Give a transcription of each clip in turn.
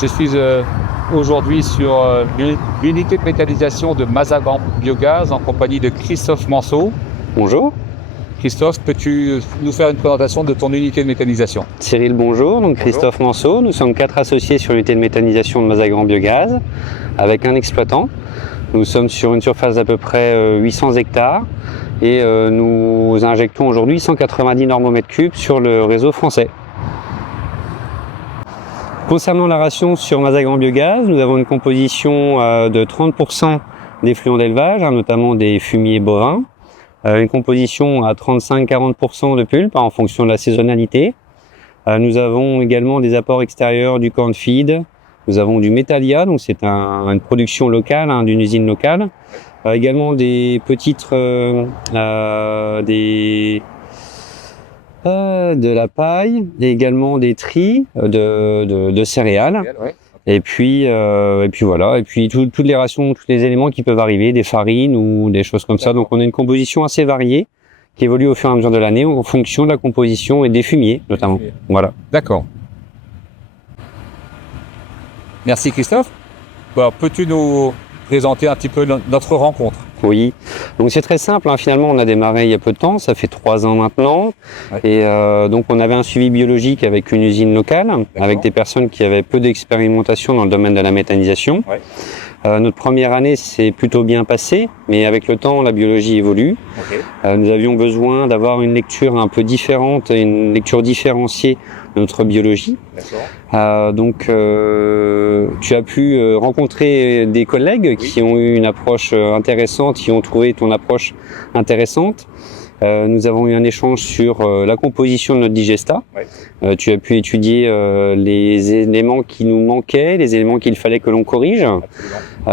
Je suis aujourd'hui sur l'unité de méthanisation de Mazagran Biogaz en compagnie de Christophe Manceau. Bonjour. Christophe, peux-tu nous faire une présentation de ton unité de méthanisation? Cyril, bonjour. Donc Christophe Manceau. Nous sommes 4 associés sur l'unité de méthanisation de Mazagran Biogaz avec un exploitant. Nous sommes sur une surface d'à peu près 800 hectares et nous injectons aujourd'hui 190 normomètres cubes sur le réseau français. Concernant la ration sur Mazagran Biogaz, nous avons une composition de 30% d'effluents d'élevage, notamment des fumiers bovins, une composition à 35-40% de pulpe en fonction de la saisonnalité. Nous avons également des apports extérieurs du corn feed, nous avons du méthalia, donc c'est une production locale, d'une usine locale. Également des petites de la paille et également des tris de céréales. Ouais. Et puis voilà, et puis toutes les rations, tous les éléments qui peuvent arriver, des farines ou des choses comme ça. Donc on a une composition assez variée qui évolue au fur et à mesure de l'année en fonction de la composition et des fumiers notamment. Voilà. D'accord. Merci Christophe. Bon, peux-tu nous présenter un petit peu notre rencontre? Oui, donc c'est très simple, finalement on a démarré il y a peu de temps, ça fait 3 ans maintenant, Ouais. et donc on avait un suivi biologique avec une usine locale, avec des personnes qui avaient peu d'expérimentation dans le domaine de la méthanisation. Ouais. Notre première année s'est plutôt bien passée, mais avec le temps la biologie évolue. Okay. Nous avions besoin d'avoir une lecture un peu différente, une lecture différenciée de notre biologie. D'accord. Donc tu as pu rencontrer des collègues qui ont eu une approche intéressante, qui ont trouvé ton approche intéressante. Nous avons eu un échange sur la composition de notre digesta. Ouais. Tu as pu étudier les éléments qui nous manquaient, les éléments qu'il fallait que l'on corrige.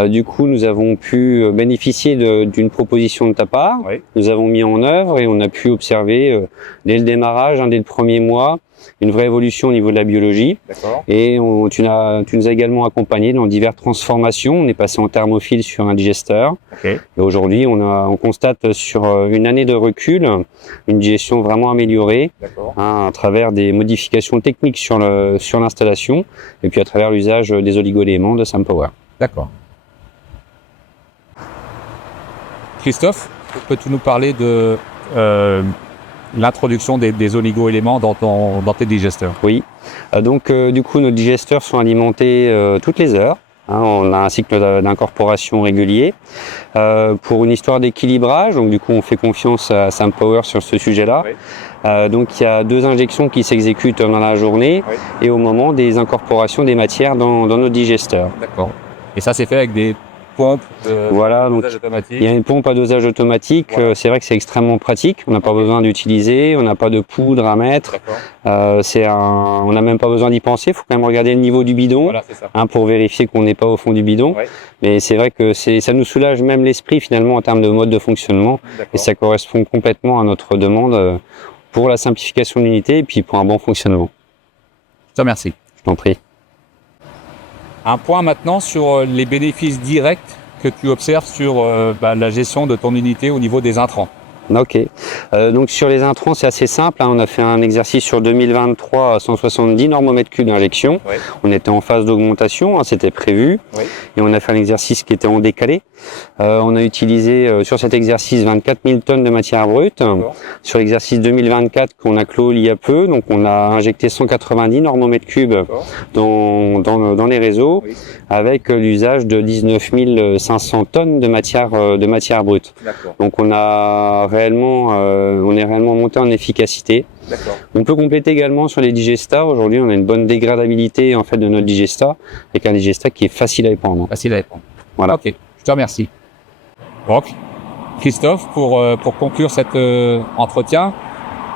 Du coup, nous avons pu bénéficier d'une proposition de ta part. Ouais. Nous avons mis en œuvre et on a pu observer dès le démarrage, dès le premier mois, une vraie évolution au niveau de la biologie. D'accord. Et tu nous as également accompagné dans diverses transformations. On est passé en thermophile sur un digesteur. Okay. Et aujourd'hui, on constate sur une année de recul une digestion vraiment améliorée, à travers des modifications techniques sur l'installation et puis à travers l'usage des oligo-éléments de SunPower. D'accord. Christophe, peux-tu nous parler de l'introduction des oligo-éléments dans tes digesteurs? Oui, donc du coup nos digesteurs sont alimentés toutes les heures. On a un cycle d'incorporation régulier. Pour une histoire d'équilibrage, donc du coup on fait confiance à SunPower sur ce sujet-là. Oui. Donc il y a 2 injections qui s'exécutent dans la journée, oui, et au moment des incorporations des matières dans nos digesteurs. D'accord. Et ça c'est fait avec des pompes voilà, donc il y a une pompe à dosage automatique. Voilà. C'est vrai que c'est extrêmement pratique. On n'a pas besoin d'utiliser, on n'a pas de poudre à mettre. On n'a même pas besoin d'y penser. Il faut quand même regarder le niveau du bidon, voilà, pour vérifier qu'on n'est pas au fond du bidon. Ouais. Mais c'est vrai que ça nous soulage même l'esprit finalement en termes de mode de fonctionnement. Et ça correspond complètement à notre demande pour la simplification de l'unité et puis pour un bon fonctionnement. Je te remercie. Je t'en prie. Un point maintenant sur les bénéfices directs que tu observes sur la gestion de ton unité au niveau des intrants. Ok. Donc sur les intrants, c'est assez simple. On a fait un exercice sur 2023 à 170 normomètres cubes d'injection. Ouais. On était en phase d'augmentation, c'était prévu. Ouais. Et on a fait un exercice qui était en décalé. On a utilisé sur cet exercice 24 000 tonnes de matière brute. Sur l'exercice 2024 qu'on a clos il y a peu, donc on a injecté 190 normomètres cubes dans les réseaux, oui, avec l'usage de 19 500 tonnes de matière brute. Donc on est réellement monté en efficacité. On peut compléter également sur les digestats. Aujourd'hui, on a une bonne dégradabilité en fait de notre digesta, avec un digesta qui est facile à épandre. Facile à épandre. Voilà. Ok, je te remercie. Donc, Christophe, pour conclure cet entretien,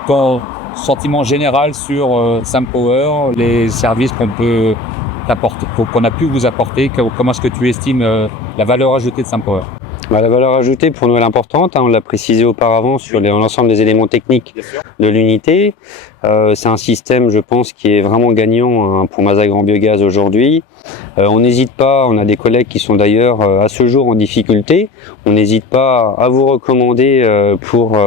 ton sentiment général sur SunPower, les services qu'on a pu vous apporter, comment est-ce que tu estimes la valeur ajoutée de SunPower? La valeur ajoutée pour nous elle est importante, on l'a précisé auparavant sur l'ensemble des éléments techniques de l'unité. C'est un système, je pense, qui est vraiment gagnant pour Mazagran Biogaz aujourd'hui. On n'hésite pas, on a des collègues qui sont d'ailleurs à ce jour en difficulté, on n'hésite pas à vous recommander pour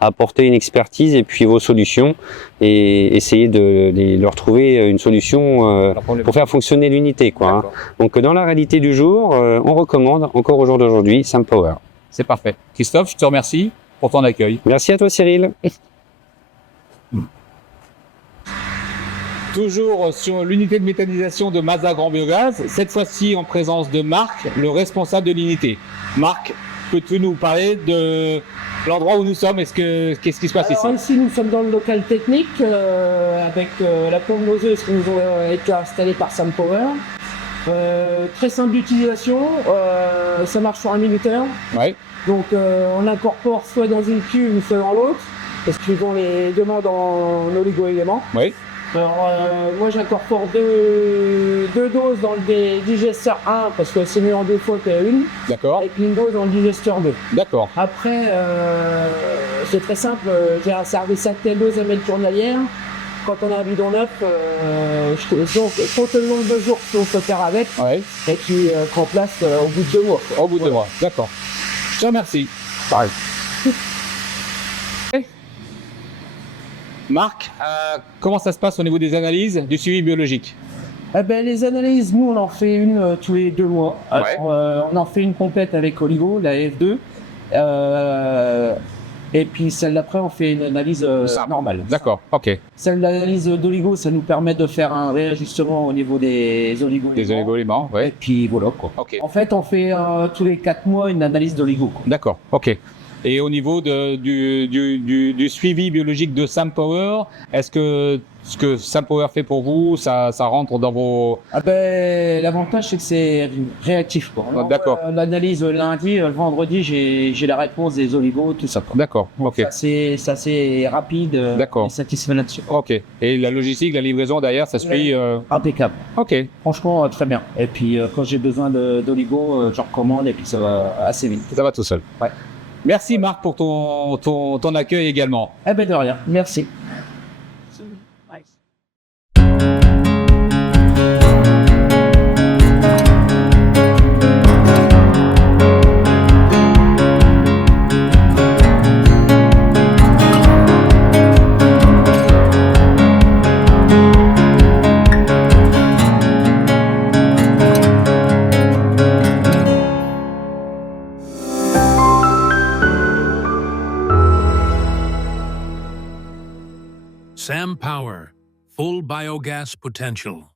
apporter une expertise et puis vos solutions et essayer de leur trouver une solution pour faire fonctionner l'unité, quoi, hein. Donc dans la réalité du jour, on recommande encore au jour d'aujourd'hui SunPower. C'est parfait. Christophe, je te remercie pour ton accueil. Merci à toi Cyril. Toujours sur l'unité de méthanisation de Mazda Grand Biogaz, cette fois-ci en présence de Marc, le responsable de l'unité. Marc, peux-tu nous parler de l'endroit où nous sommes? Qu'est-ce qui se passe ici? Ici, nous sommes dans le local technique avec la pompe noseuse qui nous a été installée par SunPower. Très simple d'utilisation, ça marche sur un minuteur. Ouais. Donc on incorpore soit dans une cuve ou soit dans l'autre, parce qu'ils ont les demandes en oligo-éléments. Oui. Alors moi j'incorpore deux doses dans le digesteur 1 parce que c'est mieux en deux fois qu'une. D'accord. Et une dose dans le digesteur 2. D'accord. Après c'est très simple, j'ai un service actuel 2 ml journalière. Quand on a un bidon neuf, je compte le nombre de jours qu'on peut faire avec, Ouais. et puis remplace au bout de 2 mois. Au bout de 2 mois. D'accord. Je te remercie. Pareil. Marc, comment ça se passe au niveau des analyses du suivi biologique? Eh ben, les analyses, nous on en fait une tous les 2 mois. Ouais. Alors, on en fait une complète avec Oligo, la F2. Et puis celle d'après, on fait une analyse normale. D'accord, ok. Celle d'analyse d'Oligo, ça nous permet de faire un réajustement au niveau des oligo-éléments. Des oligo-éléments, Et ouais. puis voilà quoi. Ok. En fait, on fait tous les 4 mois une analyse d'Oligo. D'accord, ok. Et au niveau du suivi biologique de SunPower, est-ce que ce que SunPower fait pour vous, ça rentre dans vos... Ah ben, l'avantage c'est que c'est réactif quoi. Ah, d'accord. L'analyse lundi, le vendredi, j'ai la réponse des oligos, tout ça quoi. D'accord, ok. Ça c'est rapide. D'accord. Et satisfait là-dessus. Ok. Et la logistique, la livraison derrière, ça se fait... Impeccable. Ok. Franchement, très bien. Et puis quand j'ai besoin d'oligo, je recommande et puis ça va assez vite. Ça va tout seul. Ouais. Merci Marc pour ton accueil également. Eh ben de rien. Merci. SunPower, full biogas potential.